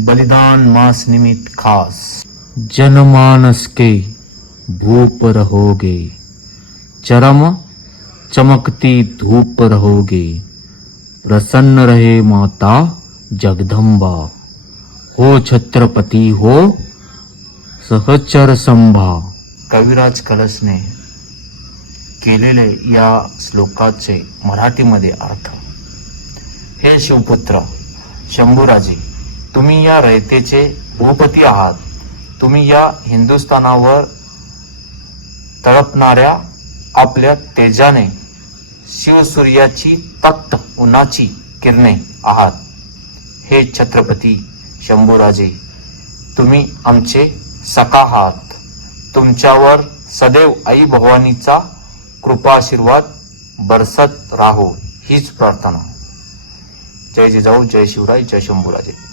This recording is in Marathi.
बलिदान मास निमित्त खास जनमानस के भूप रहोगे, चरम चमकती धूप रहोगे। प्रसन्न रहे माता जगदंबा, हो छत्रपती हो सहचर संभा। कविराज कलशने केलेले या श्लोकाचे मराठीमध्ये अर्थ. हे शिवपुत्र शंभूराजे, तुम्ही या रयतेचे भूपती आहात. तुम्ही या हिंदुस्थानावर तळपणाऱ्या आपल्या तेजाने शिवसूर्याची तप्त उन्हाची किरणे आहात. हे छत्रपती शंभूराजे, तुम्ही आमचे सखा आहात. तुमच्यावर सदैव आई भवानीचा कृपाशीर्वाद बरसत राहो हीच प्रार्थना. जय जिजाऊ, जय शिवराय, जय शंभूराजे.